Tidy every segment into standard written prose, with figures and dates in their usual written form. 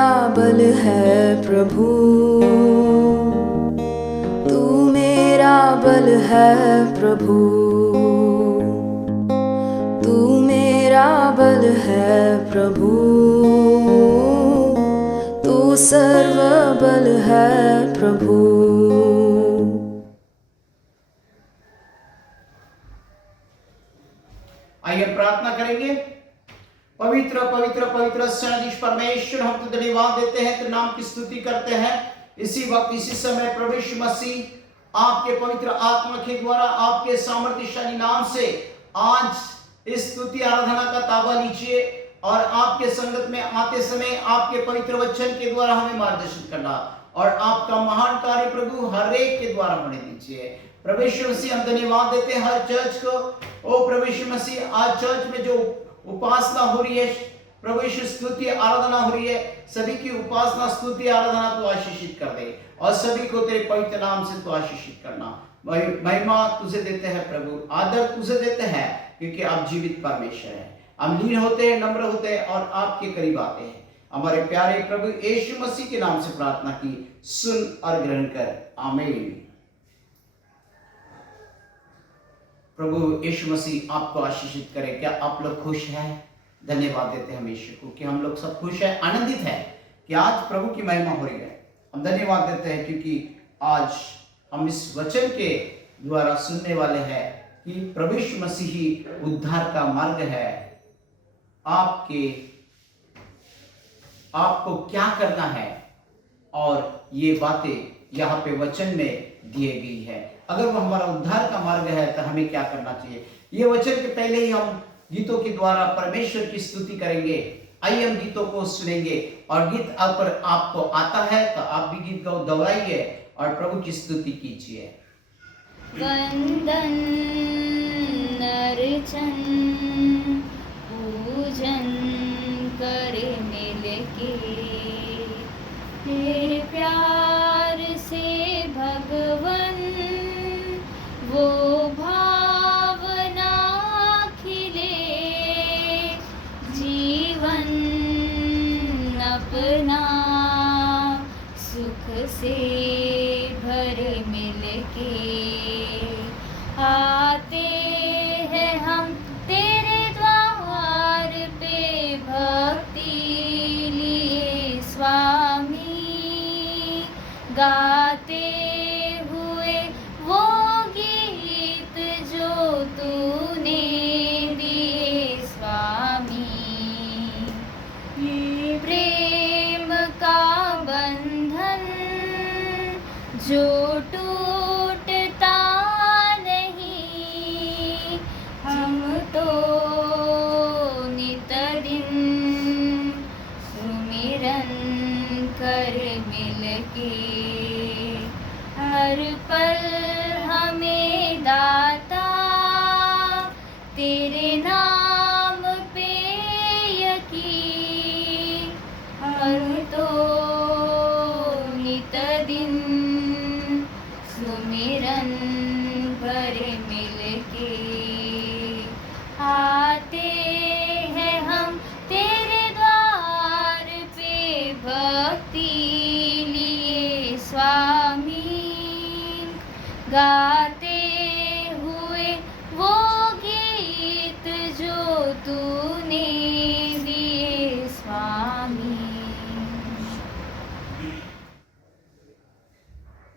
मेरा बल है प्रभु, तू मेरा बल है प्रभु, तू मेरा बल है प्रभु, तू सर्व बल है प्रभु। आइए प्रार्थना करेंगे। पवित्र पवित्र पवित्र सर्वशक्तिमान परमेश्वर, हम तुझे धन्यवाद देते हैं, तेरे नाम की स्तुति करते हैं। इसी वक्त इसी समय प्रभु यीशु मसीह आपके पवित्र आत्मा के द्वारा आपके सामर्थ्यशाली नाम से आज इस स्तुति आराधना का ताबा लीजिए और आपके संगत में आते समय आपके पवित्र वचन के द्वारा हमें मार्गदर्शन करना और आपका महान कार्य प्रभु हर एक के द्वारा होने दीजिए। प्रभु यीशु मसीह हम धन्यवाद देते हैं हर चर्च को। ओ प्रभु यीशु मसीह, आज चर्च में जो उपासना हो रही है, प्रभु यीशु स्तुति आराधना हो रही है, सभी की उपासना स्तुति आराधना तो आशीषित कर दे और सभी को तेरे पवित्र नाम से तो आशीषित करना। महिमा तुझे देते हैं प्रभु, आदर तुझे देते हैं, क्योंकि आप जीवित परमेश्वर है। हम लीन होते हैं, नम्र होते हैं और आपके करीब आते हैं। हमारे प्यारे प्रभु यीशु मसीह के नाम से प्रार्थना की, सुन और ग्रहण कर, आमीन। प्रभु यीशु मसीह आपको आशीषित करे। क्या आप लोग खुश हैं? धन्यवाद देते हैं हम यीशु को कि हम लोग सब खुश हैं, आनंदित हैं कि आज प्रभु की महिमा हो रही है। हम धन्यवाद देते हैं क्योंकि आज हम इस वचन के द्वारा सुनने वाले हैं कि प्रभु यीशु मसीह ही उद्धार का मार्ग है। आपको क्या करना है, और ये बातें यहाँ पे वचन में दिए गई है। अगर वो हमारा उद्धार का मार्ग है तो हमें क्या करना चाहिए, ये वचन के पहले ही हम गीतों के द्वारा परमेश्वर की स्तुति करेंगे। आइए हम गीतों को सुनेंगे और गीत अगर आपको आता है तो आप भी गीत को दोहराइए और प्रभु की स्तुति कीजिए। वंदन अर्चन पूजन करे मिलके, तेरे प्यार से भगवन वो भावना खिले, जीवन अपना सुख से भरे मिलके, आते हैं हम तेरे द्वार पे भक्ति लिए स्वामी, गाते हुए वो गीत जो तूने दिए स्वामी। ये प्रेम का बंधन जो टूटता नहीं, हम तो नित दिन सुमिरन कर मिलके, हर पल हमें दाता तेरे नाम पे यकीन, हम तो नित दिन सुमिरन कर मिलके, आते हैं हम तेरे द्वार पे भक्ति लिए स्वामी, गाते हुए वो गीत जो तूने दिए स्वामी।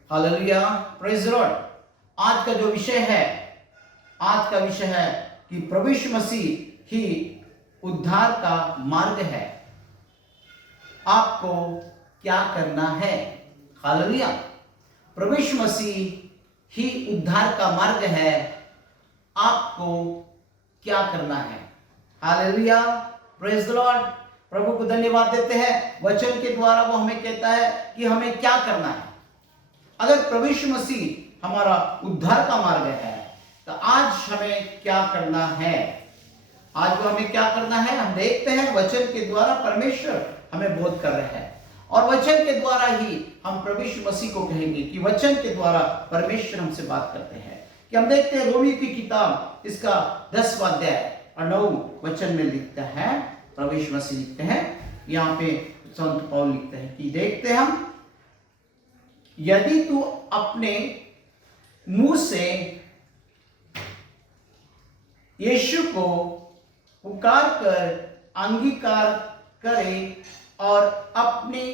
Hallelujah, praise the lord. आज का जो विषय है, आज का विषय है कि प्रभु यीशु मसीह ही उद्धार का मार्ग है। आपको क्या करना है? हालेलुया, प्रभु यीशु मसीह ही उद्धार का मार्ग है। आपको क्या करना है? Hallelujah, praise the lord. प्रभु को धन्यवाद देते हैं, वचन के द्वारा वो हमें कहता है कि हमें क्या करना है। अगर प्रभु यीशु मसीह हमारा उद्धार का मार्ग है तो आज हमें क्या करना है? आज वो हमें क्या करना है हम देखते हैं वचन के द्वारा परमेश्वर हमें बोध कर रहे हैं, और वचन के द्वारा ही हम प्रभु यीशु मसीह को कहेंगे कि वचन के द्वारा परमेश्वर हमसे बात करते हैं। कि हम देखते हैं रोमियो की किताब इसका 10वां अध्याय और 9 वचन में लिखता है, प्रभु यीशु मसीह लिखते हैं यहाँ पे संत पौल लिखते हैं कि देखते हैं हम, यदि तू अपने मुंह से यीशु को पुकार कर अंगीकार करे और अपनी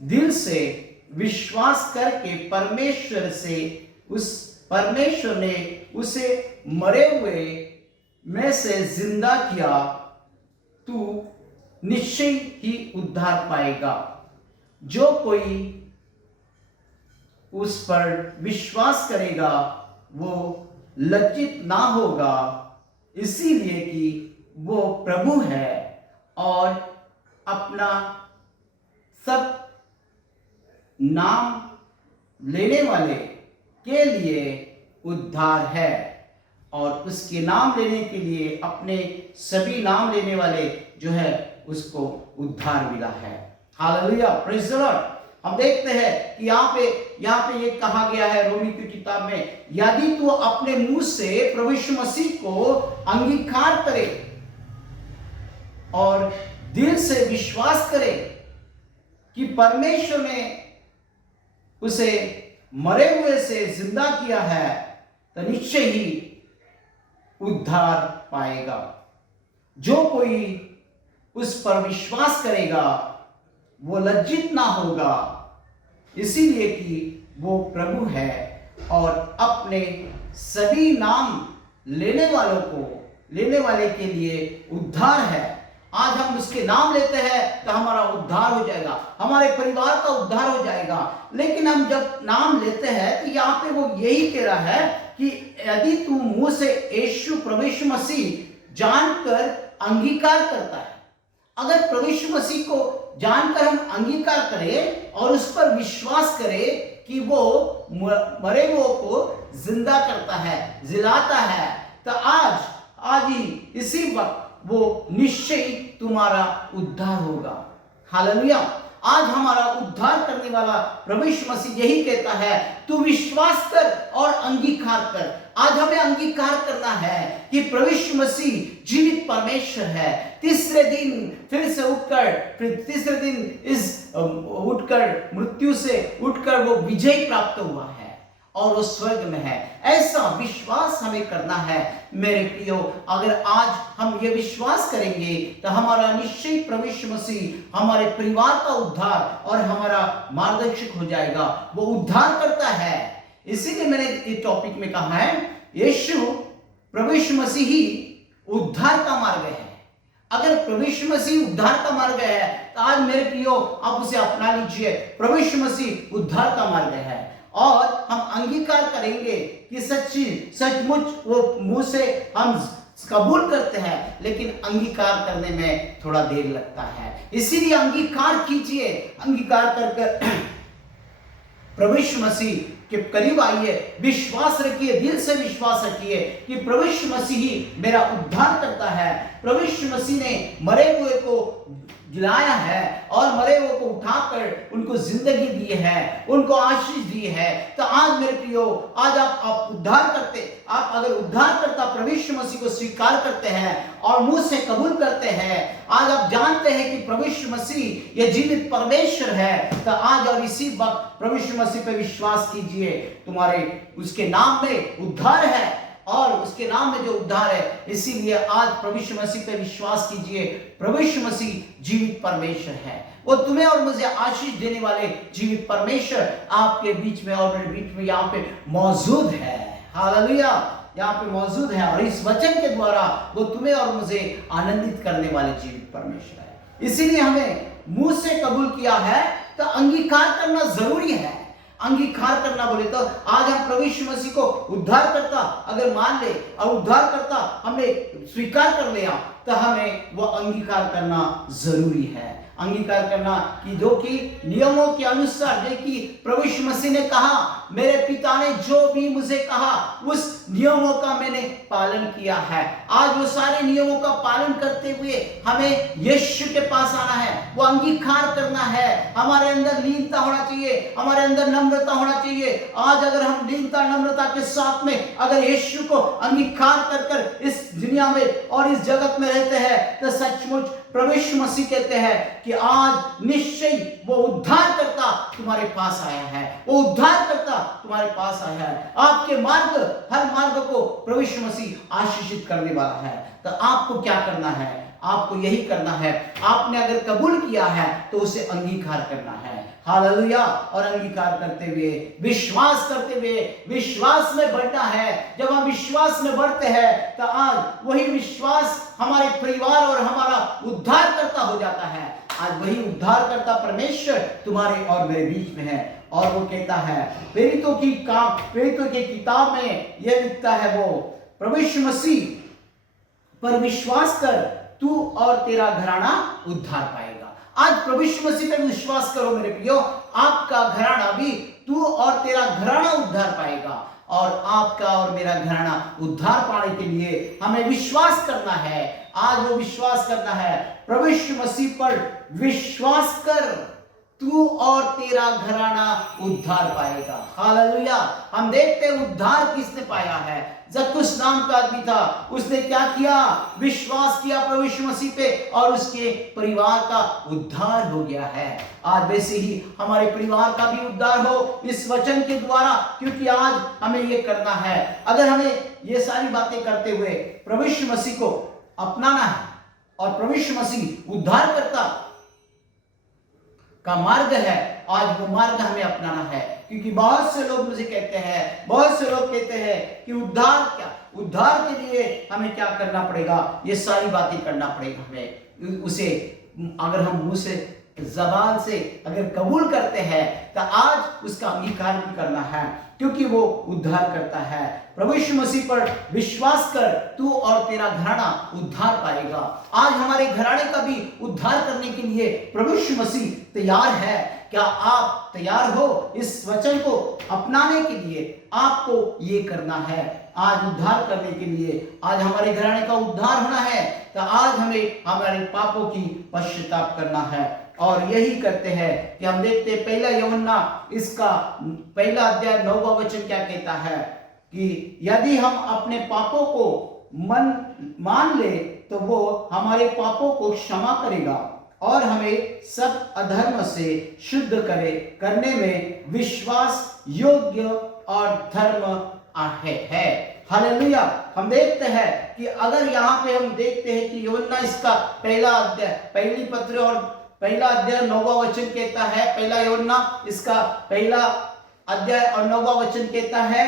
दिल से विश्वास करके परमेश्वर ने उसे मरे हुए में से जिंदा किया, तू निश्चय ही उद्धार पाएगा। जो कोई उस पर विश्वास करेगा वो लज्जित ना होगा, इसीलिए कि वो प्रभु है और अपना सब नाम लेने वाले के लिए उद्धार है, और उसके नाम लेने के लिए अपने सभी नाम लेने वाले जो है उसको उद्धार मिला है। Hallelujah, praise the Lord. हम देखते हैं कि यहाँ पे ये कहा गया है रोमी की किताब में, यदि तू अपने मुंह से प्रभु यीशु मसीह को अंगीकार करे और दिल से विश्वास करे कि परमेश्वर ने उसे मरे हुए से जिंदा किया है, तो निश्चय ही उद्धार पाएगा। जो कोई उस पर विश्वास करेगा वो लज्जित ना होगा, इसीलिए कि वो प्रभु है और अपने सभी नाम लेने वाले के लिए उद्धार है। आज हम उसके नाम लेते हैं तो हमारा उद्धार हो जाएगा, हमारे परिवार का उद्धार हो जाएगा। लेकिन हम जब नाम लेते हैं तो यहाँ पे वो यही कह रहा है कि यदि तू मुंह से यीशु प्रभु यीशु मसीह जानकर अंगीकार करता है, अगर प्रभु यीशु मसीह को जानकर हम अंगीकार करें और उस पर विश्वास करें कि वो मरे हुए को जिंदा करता है, जिलाता है, तो आज ही इसी वक्त वो निश्चय तुम्हारा उद्धार होगा। हालेलुया। आज हमारा उद्धार करने वाला प्रभु यीशु मसीह यही कहता है, तू विश्वास कर और अंगीकार कर। आज हमें अंगीकार करना है कि प्रभु यीशु मसीह जीवित परमेश्वर है। तीसरे दिन फिर से उठकर मृत्यु से उठकर वो विजय प्राप्त हुआ है और वो स्वर्ग में है। ऐसा विश्वास हमें करना है मेरे प्रियो। अगर आज हम ये विश्वास करेंगे तो हमारा निश्चय प्रभु यीशु मसीह हमारे परिवार का उद्धार और हमारा मार्गदर्शक हो जाएगा। वो उद्धार करता है, इसीलिए मैंने इस टॉपिक में कहा है यीशु प्रभु यीशु मसीह ही उद्धार का मार्ग है। अगर प्रभु यीशु मसीह उद्धार का मार्ग है तो आज मेरे प्रियो आप उसे अपना लीजिए। प्रभु यीशु मसीह उद्धार का मार्ग है और हम अंगीकार करेंगे कि सचमुच वो मुंह से हम कबूल करते हैं, लेकिन अंगीकार करने में थोड़ा देर लगता है। इसीलिए अंगीकार कीजिए, अंगीकार कर प्रभु यीशु मसीह के करीब आइए, विश्वास रखिए, दिल से विश्वास रखिए कि प्रभु यीशु मसीह ही मेरा उद्धार करता है। प्रभु यीशु मसीह ने मरे हुए को जिलाया है और मरे हुए को उठाकर उनको जिंदगी दी है, उनको आशीष दी है। तो आज मेरे प्रियो, आज आप उद्धार करते, आप अगर उद्धार करता प्रभु यीशु मसीह को स्वीकार करते हैं और मुंह से कबूल करते हैं, आज आप जानते हैं कि प्रभु यीशु मसीह ये जीवित परमेश्वर है, तो आज और इसी वक्त प्रभु यीशु मसीह पे विश्वास कीजिए। तुम्हारे उसके नाम में उद्धार है और उसके नाम में जो उद्धार है, इसीलिए आज प्रभु यीशु मसीह पे विश्वास कीजिए। प्रभु यीशु मसीह जीवित परमेश्वर है, वो तुम्हें और मुझे आशीष देने वाले जीवित परमेश्वर आपके बीच में और मेरे बीच में यहाँ पे मौजूद है। हालेलुया, यहाँ पे मौजूद है और इस वचन के द्वारा वो तुम्हें और मुझे आनंदित करने वाले जीवित परमेश्वर है। इसीलिए हमें मुंह से कबूल किया है तो अंगीकार करना जरूरी है। अंगीकार करना बोले तो आज हम प्रभु यीशु मसीह को उद्धार करता अगर मान ले और उद्धार करता हमने स्वीकार कर लिया, तो हमें वो अंगीकार करना जरूरी है। अंगीकार करना कि जो कि नियमों के अनुसार, जो कि प्रभु यीशु मसीह ने कहा, मेरे पिता ने जो भी मुझे कहा उस नियमों का मैंने पालन किया है। आज वो सारे नियमों का पालन करते हुए हमें यीशु के पास आना है, वो अंगीकार करना है। हमारे अंदर लीनता होना चाहिए, हमारे अंदर नम्रता होना चाहिए। आज अगर हम लीनता नम्रता के साथ में अगर यीशु को अंगीकार कर इस दुनिया में और इस जगत में रहते हैं तो सचमुच प्रभु यीशु मसीह कहते हैं कि आज निश्चय वो उद्धारकर्ता तुम्हारे पास आया है, वो उद्धारकर्ता तुम्हारे पास आया है। आपके मार्ग, हर मार्ग को प्रभु यीशु मसीह आशीषित करने वाला है। तो आपको क्या करना है? आपको यही करना है, आपने अगर कबूल किया है तो उसे अंगीकार करना है। हालेलुया। और अंगीकार करते हुए, विश्वास करते हुए, विश्वास में बढ़ना है। जब हम विश्वास में बढ़ते हैं तो आज वही विश्वास हमारे परिवार और हमारा उद्धारकर्ता हो जाता है। आज वही उद्धारकर्ता परमेश्वर तुम्हारे और मेरे बीच में है। और वो कहता है, प्रेरितों की किताब में यह लिखता है, वो प्रभु यीशु मसीह पर विश्वास कर, तू और तेरा घराना उद्धार पाएगा। आज प्रभु यीशु मसीह पर विश्वास करो मेरे प्रियो, आपका घराना भी, तू और तेरा घराना उद्धार पाएगा। और आपका और मेरा घराना उद्धार पाने के लिए हमें विश्वास करना है। आज वो विश्वास करना है, प्रभु यीशु मसीह पर विश्वास कर, तू और तेरा घराना उद्धार पाएगा। हालेलुया। हम देखते हैं उद्धार किसने पाया है? जक्कुस नाम का आदमी था, उसने क्या किया? विश्वास किया प्रभु यीशु मसीह पे और उसके परिवार का उद्धार हो गया है। आज वैसे ही हमारे परिवार का भी उद्धार हो इस वचन के द्वारा, क्योंकि आज हमें ये करना है। अगर हमें ये सारी बातें करते हुए प्रभु यीशु मसीह को अपनाना है और प्रभु यीशु मसीह उद्धार करता का मार्ग है, आज वो मार्ग हमें अपनाना है। क्योंकि बहुत से लोग मुझे कहते हैं, बहुत से लोग कहते हैं कि उद्धार क्या, उद्धार के लिए हमें क्या करना पड़ेगा? ये सारी बातें करना पड़ेगा हमें। उसे अगर हम मुंह से, ज़बान से अगर कबूल करते हैं तो आज उसका अंगीकार भी करना है, क्योंकि वो उद्धार करता है। प्रभु यीशु मसीह पर विश्वास कर, तू और तेरा घराना उद्धार पाएगा। आज हमारे घराने का भी उद्धार करने के लिए प्रभु यीशु मसीह तैयार है। क्या आप तैयार हो इस वचन को अपनाने के लिए? आपको ये करना है आज उद्धार करने के लिए। आज हमारे घराने का उद्धार होना है तो आज हमें हमारे पापों की पश्चाताप करना है। और यही करते हैं कि हम देखते हैं पहला यूहन्ना इसका पहला अध्याय 9वां वचन क्या कहता है कि यदि हम अपने पापों को मान ले तो वो हमारे पापों को क्षमा करेगा और हमें सब अधर्म से शुद्ध करने में विश्वास योग्य और धर्म है। हालेलुया। हम देखते हैं कि अगर यहाँ पे हम देखते हैं कि यूहन्ना इसका पहला अध्याय, पहली पत्र और पहला अध्याय 9वां वचन कहता है, पहला यूहन्ना इसका पहला अध्याय और 9वां वचन कहता है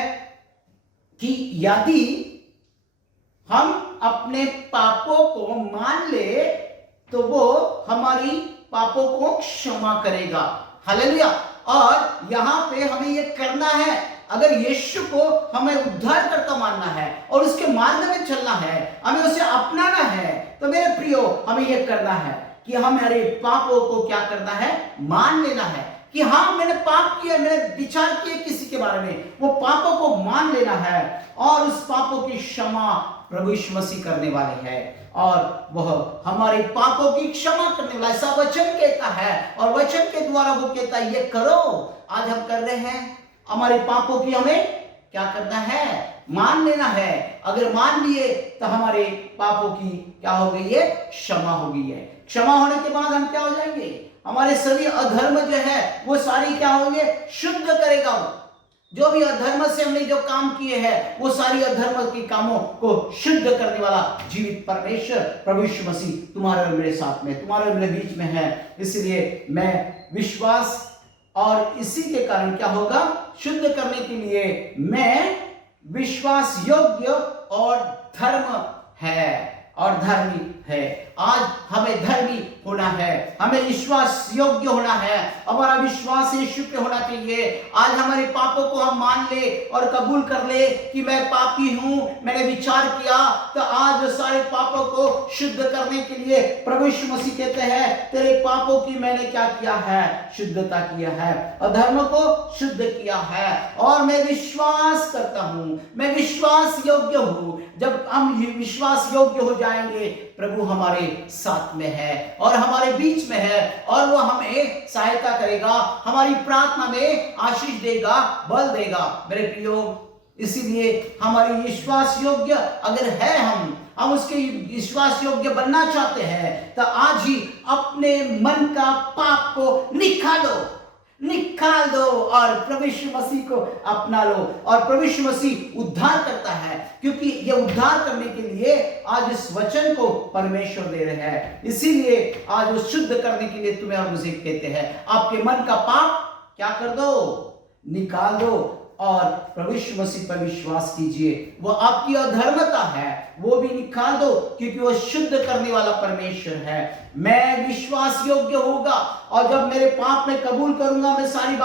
कि यदि हम अपने पापों को मान ले तो वो हमारी पापों को क्षमा करेगा। हालेलुया। और यहाँ पे हमें ये करना है, अगर यीशु को हमें उद्धारकर्ता मानना है और उसके मार्ग में चलना है, हमें उसे अपनाना है, तो मेरे प्रियो हमें ये करना है कि हमारे पापों को क्या करना है? मान लेना है कि हाँ मैंने पाप किया, मैंने विचार किया किसी के बारे में, वो पापों को मान लेना है और उस पापों की क्षमा प्रभु यीशु मसीह करने वाले हैं और वह हमारे पापों की क्षमा करने वाला, ऐसा वचन कहता है। और वचन के द्वारा वो कहता है ये करो। आज हम कर रहे हैं, हमारे पापों की हमें क्या करना है? मान लेना है। अगर मान लिए तो हमारे पापों की क्या हो गई है? क्षमा हो गई है। क्षमा होने के बाद हम क्या हो जाएंगे? हमारे सभी अधर्म जो है वो सारी क्या होंगे? शुद्ध करेगा वो। जो भी अधर्म से हमने जो काम किए हैं वो सारी अधर्म के कामों को शुद्ध करने वाला जीवित परमेश्वर प्रभु यीशु मसीह तुम्हारे और मेरे साथ में, तुम्हारे और मेरे बीच में है। इसलिए मैं विश्वास और इसी के कारण क्या होगा? शुद्ध करने के लिए मैं विश्वास योग्य और धर्म है और धर्मी है। आज हमें धर्मी होना है, हमें विश्वास योग्य होना है, हमारा विश्वास यीशु पे होना चाहिए। आज हमारे पापों को हम मान ले और कबूल कर ले कि मैं पापी हूं, मैंने विचार किया, तो आज सारे पापों को शुद्ध करने के लिए प्रभु यीशु मसीह कहते हैं तेरे पापों की मैंने क्या किया है? शुद्धता किया है, अधर्म को शुद्ध किया है। और मैं विश्वास करता हूं, मैं विश्वास योग्य हूं। जब हम विश्वास योग्य हो जाएंगे प्रभु हमारे साथ में है और हमारे बीच में है और वो हमें सहायता करेगा, हमारी प्रार्थना में आशीष देगा, बल देगा। मेरे प्रियो इसीलिए हमारे विश्वास योग्य अगर है, हम उसके विश्वास योग्य बनना चाहते हैं, तो आज ही अपने मन का पाप को निकाल दो और प्रभु यीशु मसीह को अपना लो। और प्रभु यीशु मसीह उद्धार करता है, क्योंकि ये उद्धार करने के लिए आज इस वचन को परमेश्वर दे रहे हैं। इसीलिए आज वो शुद्ध करने के लिए तुम्हें और मुझे कहते हैं, आपके मन का पाप क्या कर दो, निकाल दो और प्रभु यीशु मसीह पर विश्वास कीजिए। वो आपकी अधर्मता है वो भी निकाल दो, क्योंकि वो शुद्ध करने वाला परमेश्वर है। मैं विश्वास योग्य होगा, और जब मेरे पाप में कबूल करूंगा, मैं सारी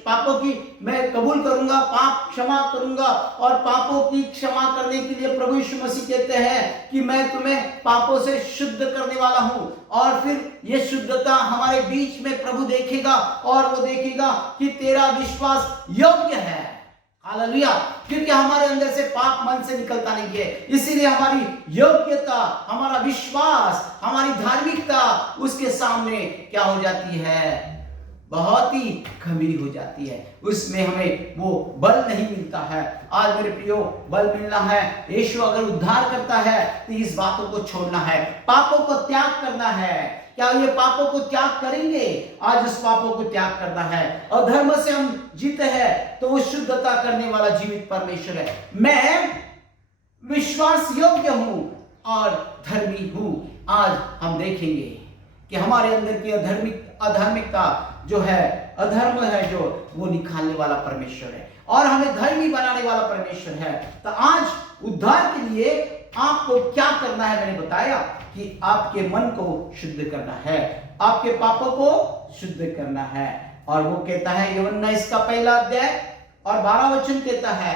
पापों की मैं कबूल करूंगा, पाप क्षमा करूंगा, और पापों की क्षमा करने के लिए प्रभु यीशु मसीह कहते हैं कि मैं तुम्हें पापों से शुद्ध करने वाला हूं। और फिर ये शुद्धता हमारे बीच में प्रभु देखेगा, और वो देखेगा कि तेरा विश्वास योग्य है। हालेलुया, क्योंकि हमारे अंदर से पाप मन से निकलता नहीं है। इसीलिए हमारी योग्यता, हमारा विश्वास, हमारी धार्मिकता उसके सामने क्या हो जाती है, बहुत ही खमीरी हो जाती है। उसमें हमें वो बल नहीं मिलता है। आज मेरे प्रियो, बल मिलना है। यीशु अगर उद्धार करता है तो इस बातों को छोड़ना है, पापों को त्याग करना है। क्या ये पापों को त्याग करेंगे? आज उस पापों को त्याग करना है। अधर्म से हम जीते हैं तो वो शुद्धता करने वाला जीवित परमेश्वर है। मैं विश्वास योग्य हूं और धर्मी हूं। आज हम देखेंगे कि हमारे अंदर की अधर्मिकता जो है, अधर्म है जो, वो निकालने वाला परमेश्वर है और हमें धर्मी बनाने वाला परमेश्वर है। तो आज उद्धार के लिए आपको क्या करना है, मैंने बताया कि आपके मन को शुद्ध करना है, आपके पापों को शुद्ध करना है। और वो कहता है यूहन्ना इसका 1 अध्याय और 12 वचन कहता है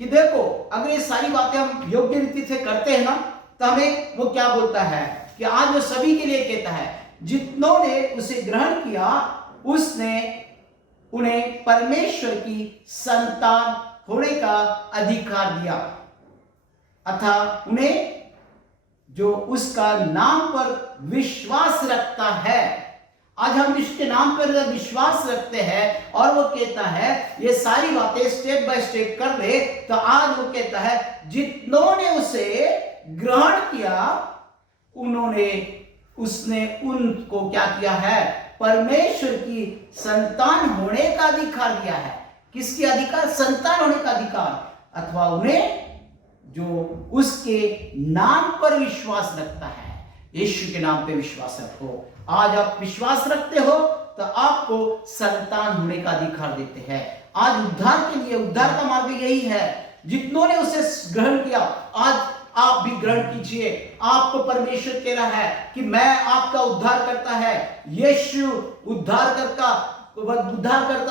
कि देखो, अगर ये सारी बातें हम योग्य रीति से करते हैं ना, तो हमें वो क्या बोलता है कि आज वो सभी के लिए कहता है, जितनों ने उसे ग्रहण किया उसने उन्हें परमेश्वर की संतान होने का अधिकार दिया, अतः उन्हें जो उसका नाम पर विश्वास रखता है। आज हम इसके नाम पर विश्वास रखते हैं और वो कहता है ये सारी बातें स्टेप बाय स्टेप कर ले, तो आज वो कहता है जितनों ने उसे ग्रहण किया उसने उनको क्या किया है, परमेश्वर की संतान होने का अधिकार दिया है। किसकी अधिकार? संतान होने का अधिकार। अथवा उन्हें जो उसके नाम पर विश्वास रखता है। यीशु के नाम पे विश्वास रखो। आज आप विश्वास रखते हो तो आपको संतान होने का अधिकार देते हैं। आज उद्धार के लिए, उद्धार का मार्ग यही है, जितनों ने उसे ग्रहण किया आज आप भी ग्रहण कीजिए। आपको परमेश्वर कह रहा है कि मैं आपका उद्धार करता है। यीशु उद्धारकर्ता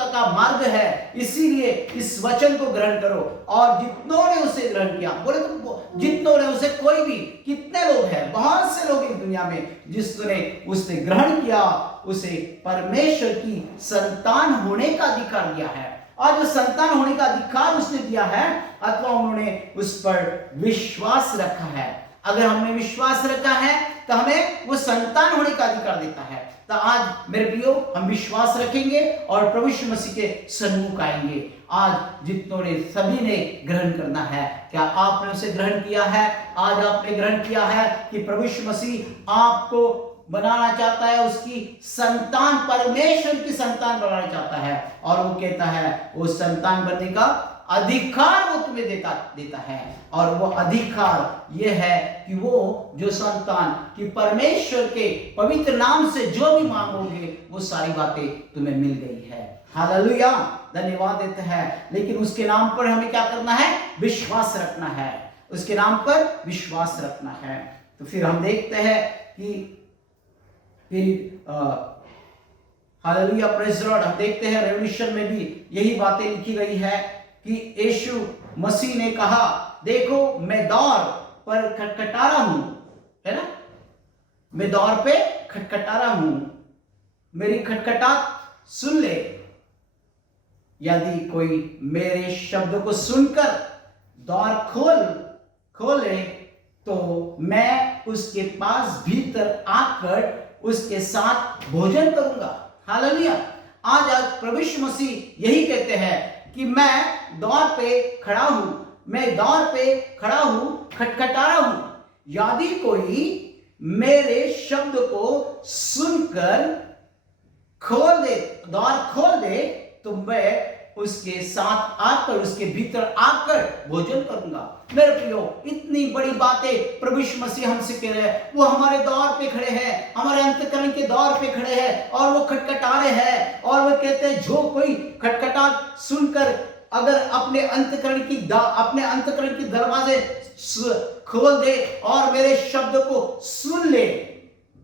का मार्ग है, इसीलिए इस वचन को ग्रहण करो। और जितनों ने उसे ग्रहण किया, बोले तो जितनों ने उसे, कोई भी, कितने लोग हैं, बहुत से लोग इस दुनिया में जिसने उसने ग्रहण किया उसे परमेश्वर की संतान होने का अधिकार दिया है। आज वो संतान होने का अधिकार उसने दिया है अथवा उन्होंने उस पर विश्वास रखा है। अगर हमने विश्वास रखा है तो हमें वो संतान होने का अधिकार देता है। तो आज मेरे प्रियो, हम विश्वास रखेंगे और प्रभु यीशु मसीह के सन्मुख आएंगे। आज जितनों ने, सभी ने ग्रहण करना है। क्या आपने उसे ग्रहण किया है? आज आपने ग्रहण किया है कि प्रभु यीशु मसीह आपको बनाना चाहता है, उसकी संतान, परमेश्वर की संतान बनाना चाहता है। और वो कहता है वो संतान बनने का अधिकार वो तुम्हें देता है। और वो अधिकार ये है कि वो जो संतान कि परमेश्वर के पवित्र नाम से जो भी मांगोगे वो सारी बातें तुम्हें मिल गई है। हालेलुया, धन्यवाद देते हैं। लेकिन उसके नाम पर हमें क्या करना है? विश्वास रखना है। उसके नाम पर विश्वास रखना है। तो फिर हम देखते हैं कि हालेलुया, प्रेज़ लॉर्ड, हम देखते हैं रेवल्यूशन में भी यही बातें लिखी गई है कि यीशु मसीह ने कहा, देखो मैं दौर पर खटखटा रहा हूं, है ना, मैं दौर पे खटखटा रहा हूं, मेरी खटखटाहट सुन ले। यदि कोई मेरे शब्दों को सुनकर दौर खोले तो मैं उसके पास भीतर आकर उसके साथ भोजन करूंगा। हालेलुया, आज प्रभु यीशु मसीह यही कहते हैं कि मैं मैं द्वार पे खड़ा हूं, मैं द्वार पे खड़ा हूं, खटखटा रहा हूं। यदि कोई मेरे शब्द को सुनकर खोल दे, द्वार खोल दे, तो मैं उसके साथ आकर, उसके भीतर आकर भोजन करूंगा। मेरे प्रियो, इतनी बड़ी बातें प्रभु यीशु मसीह हमसे कह रहे हैं। वो हमारे द्वार पे खड़े हैं, हमारे अंतःकरण के द्वार पे खड़े हैं और वो खटखटा रहे हैं। और वो कहते हैं, जो कोई खटखटाहट सुनकर अगर अपने अंतःकरण की दरवाजे खोल दे और मेरे शब्द को सुन ले,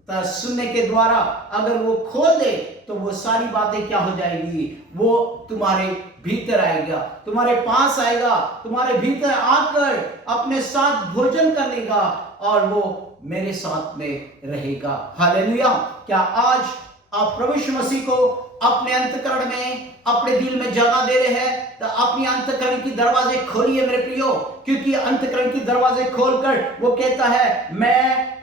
तो सुनने के द्वारा अगर वो खोल दे, तो वो सारी बातें क्या हो जाएगी? वो तुम्हारे भीतर आएगा, तुम्हारे पास आएगा, तुम्हारे भीतर आकर अपने साथ भोजन कर लेगा और वो मेरे साथ में रहेगा। हालेलुया। क्या आज आप प्रभु यीशु मसीह को अपने अंतःकरण में, अपने दिल में जगह दे रहे हैं? तो अपनी अंतःकरण की दरवाजे खोलिए मेरे प्रियो, क्योंकि अंतःकरण की दरवाजे खोलकर वो कहता है, मैं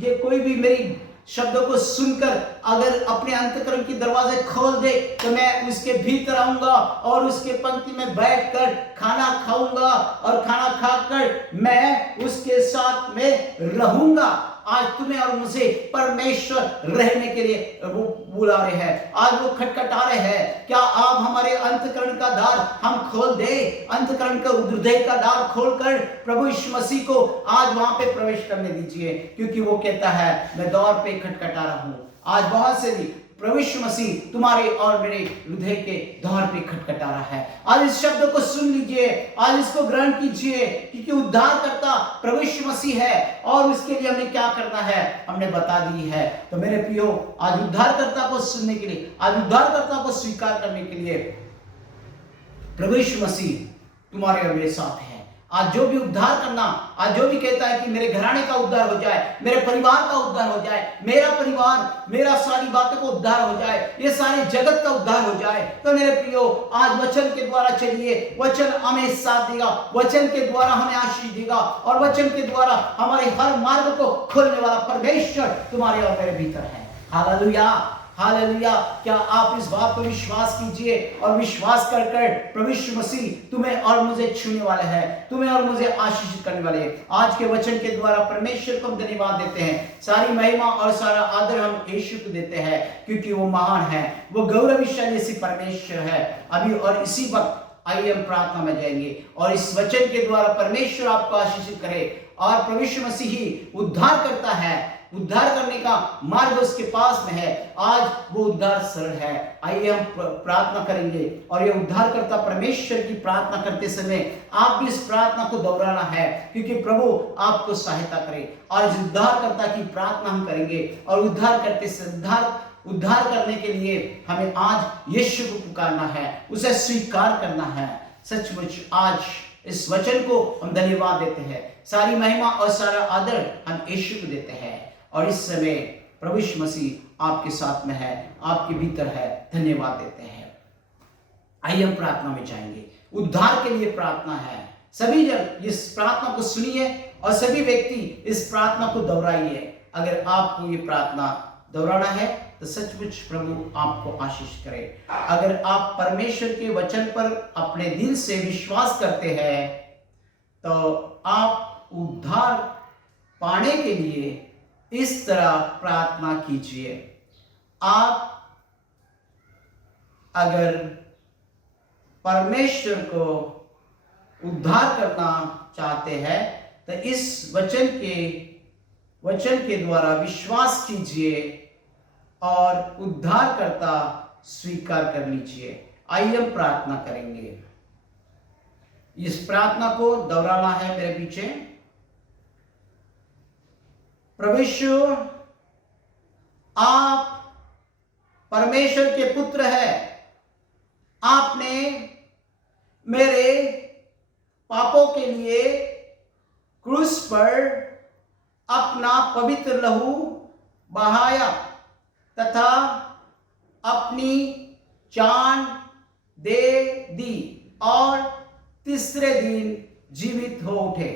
ये कोई भी मेरी शब्दों को सुनकर अगर अपने अंतःकरण की दरवाजे खोल दे, तो मैं उसके भीतर आऊंगा और उसके पंक्ति में बैठकर खाना खाऊंगा और खाना खाकर मैं उसके साथ में रहूंगा। आज तुम्हें और मुझे परमेश्वर रहने के लिए वो बुला रहे हैं, आज वो खटखटा रहे हैं। क्या आप हमारे अंतःकरण का द्वार हम खोल दे, अंतःकरण का हृदय का द्वार खोलकर प्रभु यीशु मसीह को आज वहां पे प्रवेश करने दीजिए, क्योंकि वो कहता है, मैं द्वार पे खटखटा रहा हूं। आज बहुत से भी प्रभु यीशु मसीह तुम्हारे और मेरे हृदय के द्वार पे खटखटा रहा है। आज इस शब्द को सुन लीजिए, आज इसको ग्रहण कीजिए, क्योंकि उद्धारकर्ता प्रभु यीशु मसीह है और उसके लिए हमें क्या करना है हमने बता दी है। तो मेरे प्रियो, आज उद्धारकर्ता को सुनने के लिए, आज उद्धारकर्ता को स्वीकार करने के लिए प्रभु यीशु मसीह तुम्हारे और मेरे साथ है। आज जो भी उद्धार करना, आज जो भी कहता है कि मेरे घराने का उद्धार हो जाए, मेरे परिवार का उद्धार हो जाए, मेरा परिवार, मेरा सारी बातों को उद्धार हो जाए, ये सारे जगत का उद्धार हो जाए, तो मेरे प्रियो आज वचन के द्वारा चलिए। वचन हमें साथ देगा, वचन के द्वारा हमें आशीष देगा और वचन के द्वारा हमारे हर मार्ग को खोलने वाला परमेश्वर तुम्हारे और मेरे भीतर है। Hallelujah, hallelujah. क्या आप इस बात पर विश्वास कीजिए और विश्वास कर कर प्रभु यीशु मसीह तुम्हें और मुझे छूने वाले हैं, तुम्हें और मुझे आशीषित करने वाले हैं। आज के वचन के द्वारा परमेश्वर को हम धन्यवाद देते हैं। सारी महिमा और सारा आदर हम यीशु को देते हैं, क्योंकि वो महान है, वो गौरवशाली सी परमेश्वर है। अभी और इसी वक्त आइए हम प्रार्थना में जाएंगे और इस वचन के द्वारा परमेश्वर आपको आशीषित करे। और प्रभु यीशु मसीह ही उद्धार करता है, उद्धार करने का मार्ग उसके पास में है। आज वो उद्धार सरल है। आइए हम प्रार्थना करेंगे और ये उद्धारकर्ता परमेश्वर की प्रार्थना करते समय आप भी इस प्रार्थना को दोहराना है, क्योंकि प्रभु आपको सहायता करे। और इस उद्धारकर्ता की प्रार्थना हम करेंगे और उद्धार करते समय उद्धार करने के लिए हमें आज यीशु को पुकारना है, उसे स्वीकार करना है। सचमुच आज इस वचन को हम धन्यवाद देते हैं। सारी महिमा और सारा आदर हम यीशु को देते हैं। और इस समय प्रभु यीशु मसीह आपके साथ में है, आपके भीतर है, धन्यवाद देते हैं। आइए हम प्रार्थना में जाएंगे। उद्धार के लिए प्रार्थना है। सभी जन इस प्रार्थना को सुनिए और सभी व्यक्ति इस प्रार्थना को दोहराइए। अगर आपको ये प्रार्थना दोहराना है तो सचमुच प्रभु आपको आशीष करे। अगर आप परमेश्वर के वचन पर अपने दिल से विश्वास करते हैं तो आप उद्धार पाने के लिए इस तरह प्रार्थना कीजिए। आप अगर परमेश्वर को उद्धार करना चाहते हैं तो इस वचन के द्वारा विश्वास कीजिए और उद्धारकर्ता स्वीकार कर लीजिए। आइए हम प्रार्थना करेंगे। इस प्रार्थना को दोहराना है मेरे पीछे। प्रभु यीशु, आप परमेश्वर के पुत्र हैं। आपने मेरे पापों के लिए क्रूस पर अपना पवित्र लहू बहाया तथा अपनी जान दे दी और तीसरे दिन जीवित हो उठे।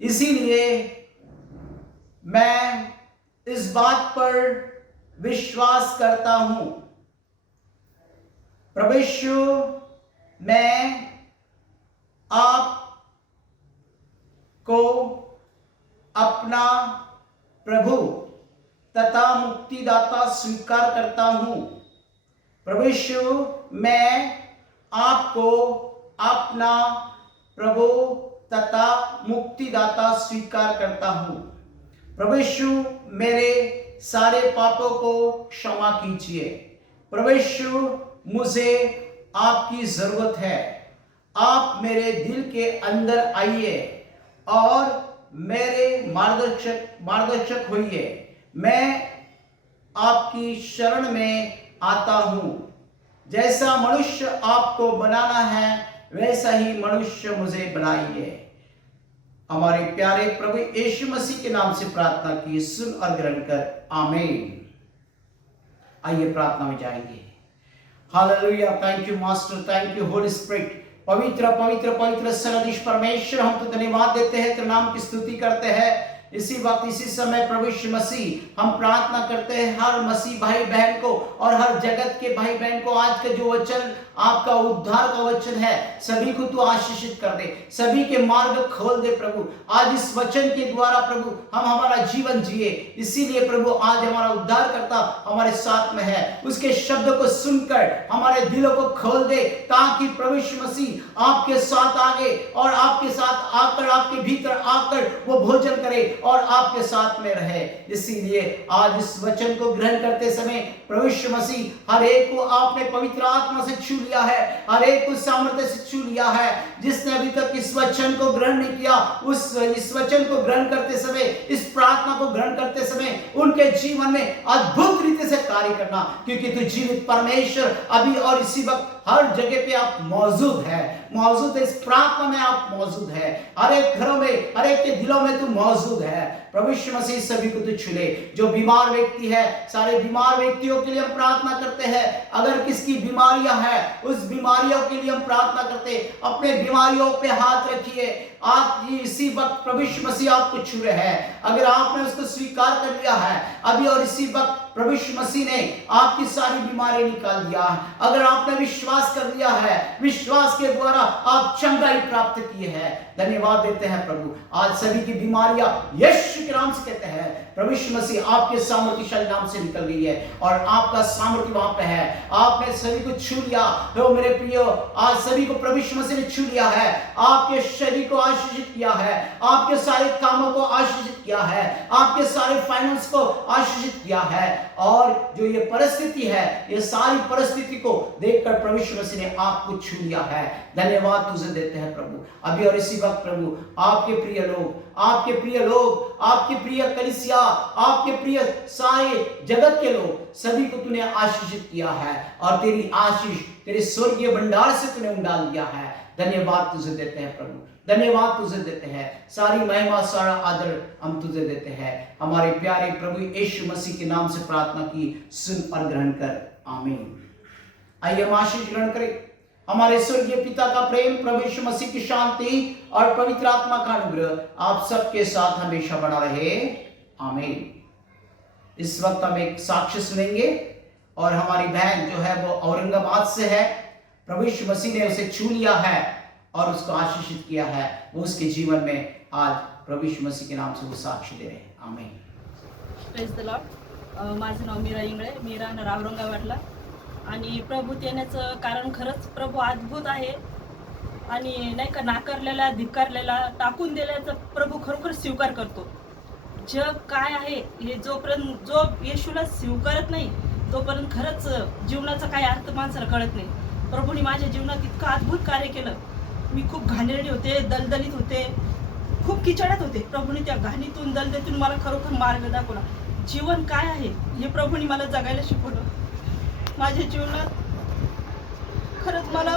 इसीलिए मैं इस बात पर विश्वास करता हूं, प्रभु यीशु, मैं आप को अपना प्रभु तथा मुक्तिदाता स्वीकार करता हूं। प्रभु यीशु, मैं आपको अपना प्रभु तथा मुक्तिदाता स्वीकार करता हूं। प्रभु यीशु, मेरे सारे पापों को क्षमा कीजिए। प्रभु यीशु, मुझे आपकी जरूरत है। आप मेरे दिल के अंदर आइए और मेरे मार्गदर्शक होइए। मैं आपकी शरण में आता हूं। जैसा मनुष्य आपको बनाना है वैसा ही मनुष्य मुझे बनाइए। हमारे प्यारे प्रभु यीशु मसीह के नाम से प्रार्थना की, सुन और ग्रहण कर, आमीन। आइए प्रार्थना में जाएंगे। Hallelujah. Thank you master, thank you Holi spirit. पवित्र पवित्र पवित्र सर्वोच्च परमेश्वर, हम तो धन्यवाद देते हैं, तेरे नाम की स्तुति करते हैं। इसी वक्त इसी समय प्रभु यीशु मसीह हम प्रार्थना करते हैं हर मसीह भाई बहन को और हर जगत के भाई बहन को, आज का जो वचन आपका उद्धार का वचन है, सभी को तू आशीषित कर दे, सभी के मार्ग खोल दे प्रभु। आज इस वचन के द्वारा प्रभु हम हमारा जीवन जिए, इसीलिए प्रभु आज हमारा उद्धार करता हमारे साथ में है। उसके शब्द को सुनकर हमारे दिलों को खोल दे, ताकि प्रभु यीशु मसीह आपके साथ आगे और आपके साथ आकर, आपके भीतर आकर वो भोजन करे और आपके साथ में रहे। इसीलिए आज इस वचन को ग्रहण करते समय प्रभु यीशु मसीह हर एक को आपने पवित्र आत्मा से छू लिया है, हर एक को सामर्थ्य से छू लिया है। जिसने अभी तक इस वचन को ग्रहण नहीं किया, इस वचन को ग्रहण करते समय, इस प्रार्थना को ग्रहण करते समय उनके जीवन में अद्भुत रीति से कार्य करना, क्योंकि तू जीवित परमेश्वर अभी और इसी वक्त हर जगह पे आप मौजूद है, मौजूद है। इस प्रार्थना में आप मौजूद है, हर एक घरों में, हर एक के दिलों में तू मौजूद है। प्रभु यीशु मसीह सभी को तू छुले। जो बीमार व्यक्ति है, सारे बीमार व्यक्तियों के लिए हम प्रार्थना करते हैं। अगर किसकी बीमारियां हैं, उस बीमारियों के लिए हम प्रार्थना करते हैं। अपने बीमारियों पे हाथ रखिए। आप इसी वक्त प्रभु यीशु मसीह आपको छू रहे हैं। अगर आपने उसको स्वीकार कर लिया है अभी और इसी वक्त, प्रभु यीशु मसीह ने आपकी सारी बीमारी निकाल दिया। अगर आपने विश्वास कर लिया है, विश्वास के द्वारा आप चंगाई प्राप्त किए हैं। धन्यवाद देते हैं प्रभु। आज सभी की बीमारियां यीशु के नाम से कहते हैं, प्रभु यीशु मसीह आपके सामर्थ्यशाली नाम से निकल गई है और आपका सामर्थ्य वहां पे है। आपने सभी को छू लिया। तो मेरे प्रियो, आज सभी को प्रभु यीशु मसीह ने छू लिया है। आपके शरीर को आशीषित किया है, आपके सारे कामों को आशीषित किया है, आपके सारे फाइनेंस को आशीषित किया है। और जो ये परिस्थिति है, ये सारी परिस्थिति को देखकर प्रभु यीशु मसीह ने आपको छू लिया है। धन्यवाद तुझे देते हैं प्रभु। अभी और इसी वक्त प्रभु आपके प्रिय लोग, आपके प्रिय लोग, आपके प्रिय कलीसिया, आपके प्रिय सारे जगत के लोग, सभी को तूने आशीषित किया है और तेरी आशीष तेरे स्वर्गीय भंडार से तूने उंडाल दिया है। धन्यवाद तुझे देते हैं प्रभु, धन्यवाद तुझे देते हैं। सारी महिमा, सारा आदर हम तुझे देते हैं। हमारे प्यारे प्रभु यीशु मसीह के नाम से प्रार्थना की, सुन और ग्रहण कर, आमीन। आइए हम आशीष ग्रहण करें। हमारे स्वर्गीय पिता का प्रेम, प्रभु यीशु मसीह की शांति और पवित्र आत्मा का अनुग्रह आप सबके साथ हमेशा बना रहे, आमीन। इस वक्त हम एक साक्ष्य सुनेंगे और हमारी बहन जो है वो औरंगाबाद से है। प्रभु यीशु मसीह ने उसे छू लिया है और उसको आशीषित किया है। वो उसके जीवन में आज प्रभु यीशु मसीह के नाम से वो साक्ष्य दे रहे हैं, आमीन। Praise the Lord. माझं नाव मीरा इंगळे, मी राहणार औरंगाबादला. आणि प्रभू येण्याचं कारण खरंच प्रभू अद्भुत आहे. आणि नाही का, नाकारलेला, धिक्कारलेला, टाकून दिल्याचा प्रभू खरोखर स्वीकार करतो. जग काय आहे हे जोपर्यंत जो येशूला स्वीकारत नाही तोपर्यंत खरंच जीवनाचा काय अर्थ माणसाला कळत नाही. प्रभूने माझ्या जीवनात इतकं अद्भुत कार्य केलं. मी खूप घाणेरडी होते, दलदलीत होते, खूप किचड्यात होते. प्रभूने त्या घाणीतून, दलदलीतून मला खरोखर मार्ग दाखवला. जीवन काय आहे हे प्रभूने मला जगायला शिकवलं. माझ्या जीवनात खरंच मला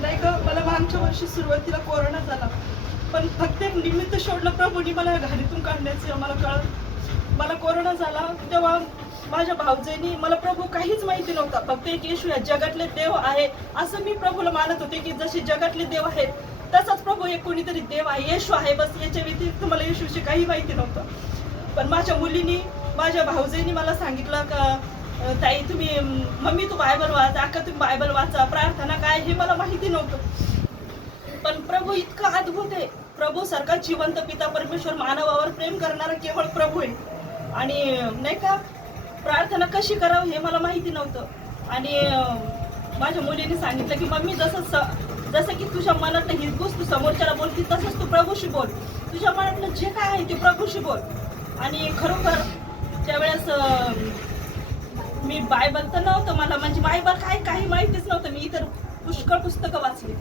नाही का, मला मागच्या वर्षी सुरुवातीला कोरोना झाला, पण फक्त एक निमित्त सोडलं प्रभूने मला घरातून काढण्याचं मला कळलं. मला कोरोना झाला तेव्हा माझ्या भाऊजाईनी मला प्रभू काहीच माहिती नव्हता. फक्त एक येशू या जगातले देव आहे असं मी प्रभूला मानत होते, की जसे जगातले देव आहेत तसाच प्रभू एक कोणीतरी देव आहे, येशू आहे. बस याच्या व्यतिरिक्त मला येशूची काही माहिती नव्हतं. पण माझ्या मुलीनी, माझ्या भाऊजाईनी मला सांगितलं का ताई तुम्ही, मम्मी तू बायबल वाच, अक्का तुम्ही बायबल वाचा, प्रार्थना काय हे मला माहिती नव्हतं. पण प्रभू इतका अद्भुत आहे. प्रभू सारखा जिवंत पिता परमेश्वर मानवावर प्रेम करणारा केवळ प्रभू आहे. आणि नाही का, प्रार्थना कशी करावं हे मला माहिती नव्हतं. आणि माझ्या मुलीने सांगितलं की मम्मी जसं की तुझ्या मनातलं हीच गोष्ट तू समोरच्याला बोलती तसंच तू प्रभूशी बोल, तुझ्या मनातलं जे काय आहे ते प्रभूशी बोल. आणि खरोखर त्यावेळेस मी बायबल तर नव्हतं मला, म्हणजे बायबल काही माहितीच नव्हतं. मी इतर पुष्कळ पुस्तकं वाचली,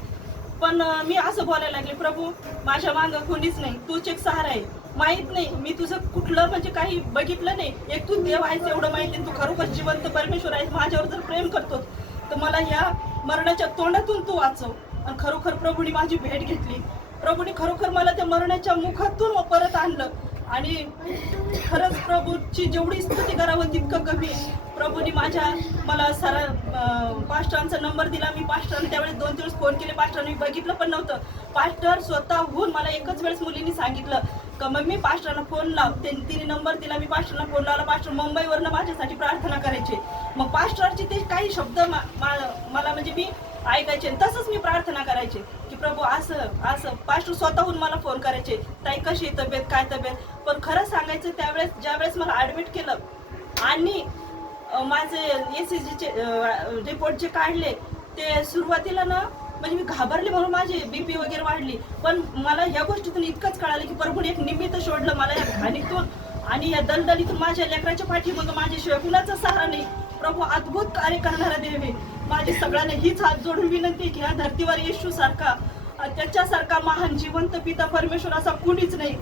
पण मी असं बोलायला लागले, प्रभू माझ्या मागं कोणीच नाही, तूच एक सहारा आहे. माहीत नाही मी तुझं कुठलं म्हणजे काही बघितलं नाही, एक तू देव आहेस एवढं माहिती, तू खरोखर जिवंत परमेश्वर आहेस, माझ्यावर जर प्रेम करतो तर मला या मरणाच्या तोंडातून तू वाचव. आणि खरोखर प्रभूने माझी भेट घेतली. प्रभूने खरोखर मला त्या मरणाच्या मुखातून परत आणलं. आणि खरंच प्रभूची जेवढी स्तुती करावं तितकं कमी. प्रभूने मला पास्टरांचा नंबर दिला. मी पास्टरांना त्यावेळेस 2 दिवस फोन केले, पास्टरांनी बघितलं पण नव्हतं. पास्टर स्वतःहून मला एकच वेळेस मुलींनी सांगितलं का मम्मी पास्टरांना फोन लाव. तिने नंबर दिला, मी पास्टरांना फोन लावला. पास्टर मुंबईवरनं माझ्यासाठी प्रार्थना करायचे. मग पास्टरचे ते काही शब्द मला म्हणजे मी ऐकायचे, तसंच मी प्रार्थना करायचे की प्रभू असं. पास्टर स्वतःहून मला फोन करायचे, ताई कशी तब्येत, काय तब्येत. पण खरं सांगायचं त्यावेळेस ज्यावेळेस मला ॲडमिट केलं आणि माझे ECGचे रिपोर्ट जे काढले ते सुरुवातीला ना म्हणजे मी घाबरले, म्हणून माझी BP वगैरे वाढली. पण मला या गोष्टीतून इतकंच कळालं की प्रभूने एक निमित्त सोडलं मला या घाणीतून आणि या दलदलीतून. माझ्या लेकराच्या पाठीमागं माझ्याशिवाय कुणाचा सहारा नाही. प्रभू अद्भुत कार्य करणारा देव आहे. माझी सगळ्यांना हीच हात जोडून विनंती की ह्या धर्तीवर येशू सारखा, त्याच्यासारखा महान जिवंत पिता परमेश्वर असा कुणीच नाही.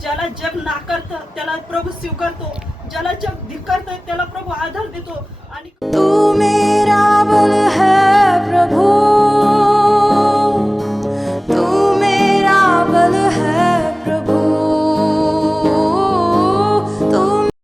ज्याला जग नाकारतं त्याला प्रभू स्वीकारतो, ज्याला जग धिक्कारतं त्याला प्रभू आधार देतो.